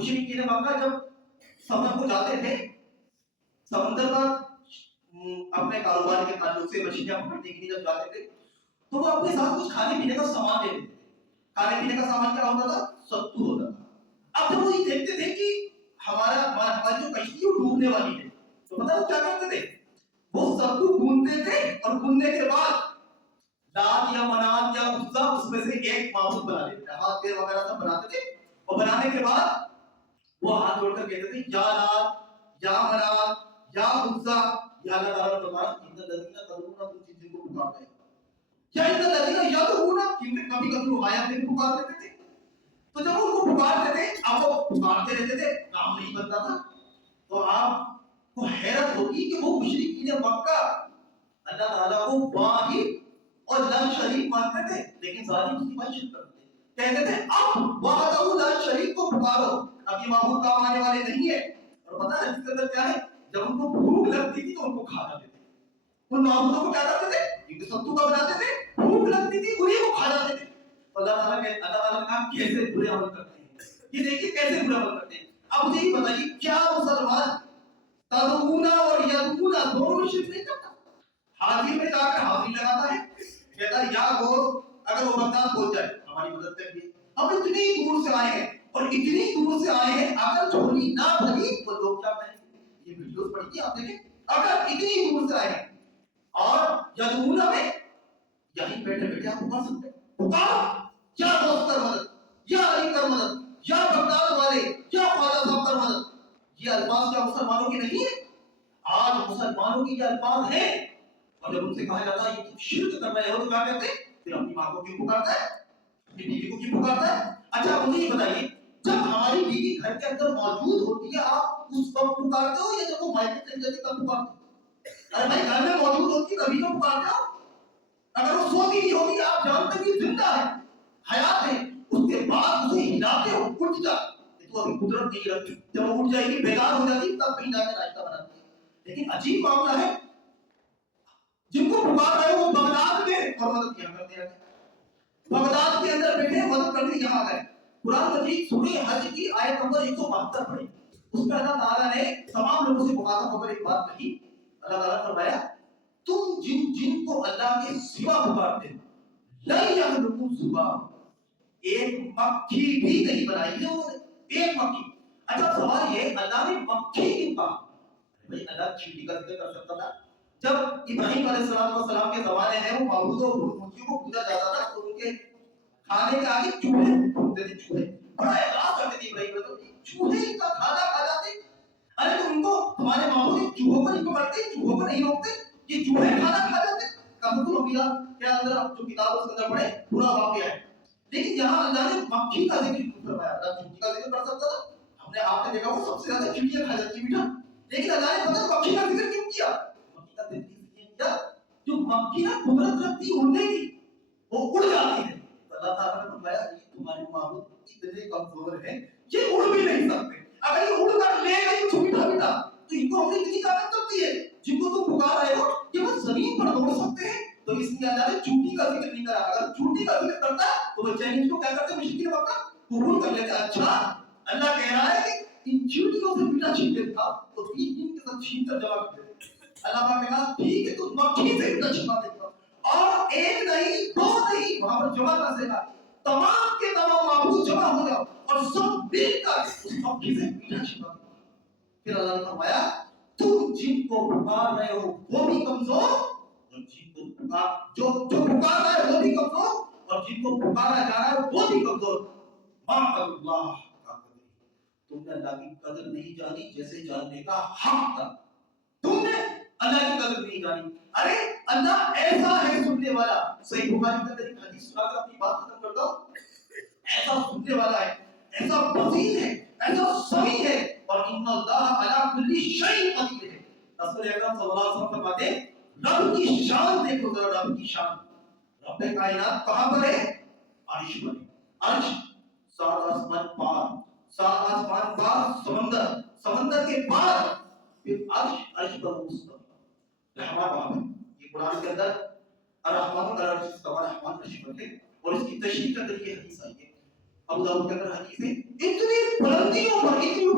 مشرکین مکہ جب سفر کو جاتے تھے سمندر پر اپنے کاروبار کے تعلق سے مچھلیاں پکڑنے کے لیے جب جاتے تھے تو وہ اپنے ساتھ کچھ کھانے پینے کا سامان لے لیتے تھے. کھانے پینے کا سامان کیا ہوتا تھا؟ ستو ہوتا تھا. اب جب وہ یہ دیکھتے تھے کہ ہماری جو کشتی ہے وہ ڈوبنے والی ہے تو پتہ وہ کیا کرتے تھے؟ وہ ستو بھونتے تھے اور بھوننے کے بعد لات یا منات یا عزا اس میں سے ایک معبود بنا لیتے تھے. ہاتھ پیر وغیرہ سب بناتے تھے اور بنانے کے بعد وہ ہاتھ جوڑ کر کہتے تھے یا لات یا منات یا عزا یا اللہ تعالیٰ نے بتایا ان الذین تدعون تم جن کو پکارتے ہیں یا ان الذین یدعون کیونکہ کبھی کبھی وہ غائب نہیں پکار دیتے تھے. تو جب ان کو پکارتے تھے اب وہ پکارتے رہتے تھے کام نہیں بنتا تھا. تو آپ کو حیرت ہوگی کہ وہ مشرکین مکہ اللہ تعالیٰ کو واحد اور لا شریک مانتے تھے لیکن ظالم اس کی معیشت کرتے تھے. کہتے تھے اب وحدہ لا شریک کو پکارو اب یہ معبود کام آنے والے نہیں ہے. اور پتہ ہے اس کے اندر کیا ہے؟ جب ان کو بھوک لگتی تھی تو ان کو کھا جاتے تھے. ان معبودوں کو کیا کرتے تھے؟ کیونکہ ستو کا بناتے تھے بھوک لگتی تھی انہیں کو کھا جاتے تھے. اللہ تعالیٰ نے کہا کیسے برے عمل کرتے ہیں. یہ دیکھیے کیسے برے عمل کرتے ہیں. اب مجھے یہ بتائیے کیا مسلمان تدعونا اور یدعونا دونوں شرک نہیں کرتا؟ حاضر میں جا کر حاضری لگاتا ہے کہتا ہے یا گور اگر وہ بغداد پہنچ جائے ہماری مدد کریے ہم اتنی دور سے آئے ہیں اور اتنی دور سے آئے ہیں اگر جھولی نہ بھری تو لوگ کیا کہیں گے. یہ ویڈیوز پڑھیے آپ دیکھیں اگر اتنی دور سے آئے ہیں اور یدعونا میں یہیں بیٹھے بیٹھے آپ پکار سکتے ہیں. پکارو یا دوست کر مدد یا علی کر مدد یا بغداد والے یا خواجہ صاحب کر مدد. یہ الفاظ کیا مسلمانوں کے نہیں ہے؟ آج مسلمانوں کی یہ الفاظ ہیں اور جب ان سے کہا جاتا ہے یہ تم شرک کر رہے ہو تو کیا کہتے ہیں؟ پھر اپنی ماں کو کیوں پکارتا ہے؟ اپنی بیوی کو کیوں پکارتا ہے؟ اچھا مجھے یہ بتائیے جب ہماری بیوی گھر کے اندر موجود ہوتی ہے آپ اس وقت پکارتے ہو یا جب وہ مائکے چلی جاتی تب پکارتے ہو؟ ارے بھائی گھر میں موجود ہوتی تبھی تو پکارتے ہو. اگر وہ سوتی نہیں ہوتی آپ جانتے کہ زندہ ہے حیات ہے اس کے بعد اسے ہلاتے ہو اٹھ جا تو ابھی قدرت نہیں رکھتی. جب وہ اٹھ جائے گی بیدار ہو جاتی تب کہیں جا کے ناشتہ بناتی ہے. لیکن عجیب معاملہ ہے جن کو پکار رہے ہو وہ بغداد میں اور مدد کیا کرتے ہیں. بغداد کے اندر بیٹھے مدد کرنے یہاں گئے. قرآن مجید سورہ حج کی آیت نمبر 172 پڑھی اس میں اللہ تعالیٰ نے تمام لوگوں سے مخاطب ہو کر ایک بات کہی. اللہ تعالیٰ نے فرمایا تم جن کو اللہ کے سوا پکارتے ہو لن یخلقوا ذبابا ایک مکھی بھی نہیں بنائی ہے انہوں نے ایک مکھی. اچھا سوال یہ اللہ نے مکھی کیوں کہا؟ بھائی اللہ چیٹی کا ذکر کر سکتا تھا. جب ابراہیم علیہ السلام کے زمانے میں وہ معبودوں اور مورتیوں کو پوجا جاتا تھا تو ان کے کھانے کے آگے چوہے ہوتے تھے. چوہے بڑا اعتراض کرتے تھے ابراہیم علیہ چوہے ان کا کھانا کھا جاتے. ارے تم ان کو تمہارے معبود چوہوں کو نہیں پکڑتے چوہوں کو نہیں روکتے یہ چوہے کھانا کھا جاتے. کبھی میرا کیا اندر جو کتاب اس کے اندر پڑھے پورا واقعہ ہے. لیکن یہاں اللہ نے مکھی کا ذکر کیوں فرمایا؟ اللہ چونٹی کا ذکر کر سکتا تھا. ہم نے آپ نے دیکھا وہ سب سے زیادہ چڑیاں کھا جاتی ہیں میٹھا. لیکن اللہ نے پتہ مکھی کا ذکر کیوں کیا؟ مکھی کا ذکر کیا جو مکھی نا قدرت رکھتی اڑنے کی وہ اڑ جاتی ہے. اللہ تعالیٰ نے فرمایا یہ تمہارے معبود اتنے کمزور ہیں یہ اڑ بھی نہیں سکتے. اگر یہ اڑ کر لے گئی کچھ میٹھا میٹھا تو ان کو ہم نے اتنی طاقت کرتی ہے جن کو تم پکار رہے ہو یہ بس زمین پر دوڑ سکتے ہیں. تو اس لیے اللہ نے چونٹی کا ذکر نہیں کرا. اگر چونٹی کا ذکر کرتا تو وہ چیلنج کو کیا کرتے مشرکین مکہ قبول کر لیتے. اچھا اللہ کہہ رہا ہے کہ ان چونٹیوں سے میٹھا چھینتے تھا تو ان کے ساتھ چھین کر جواب دیتے. اللہ پاک نے کہا ٹھیک ہے تو مکھی سے میٹھا چھپا دیتا اور ایک نہیں دو نہیں وہاں پر جمع کر دے گا تمام کے تمام معبود جمع ہو جاؤ اور سب مل کر اس مکھی سے میٹھا چھپا دو. پھر اللہ نے فرمایا تم جن کو پکار رہے ہو وہ بھی کمزور اور جن کو جو پکار رہا ہے وہ بھی کمزور اور جن کو پکارا جا رہا ہے وہ بھی کمزور. ما اللہ تم نے اللہ کی قدر نہیں جانی جیسے جاننے کا حق تھا. تم نے اللہ کی قدر نہیں جانی. ارے اللہ ایسا ہے سننے والا. صحیح بخاری کے اندر ایک حدیث سنا کر اپنی بات ختم کرتا ہوں. ایسا سننے والا ہے ایسا بصیر ہے ایسا سمیع ہے اور ان اللہ علی کل شیء قدیر ہے. رسول اکرم صلی اللہ علیہ وسلم فرماتے ہیں رب کی شان دیکھو ذرا. رب کی شان رب کائنات کہاں پر ہے؟ عرش پر. عرش سات آسمان پار سات آسمان پار سمندر سمندر کے پار پھر عرش پر مستوی رحمان وہاں ہے. یہ قرآن کے اندر الرحمن علی العرش استوى رحمان عرش پر ہے اور اس کی تشریح کے اندر یہ حدیث آئی ہے. ابو داؤد کے اندر حدیث ہے اتنی بلندیوں پر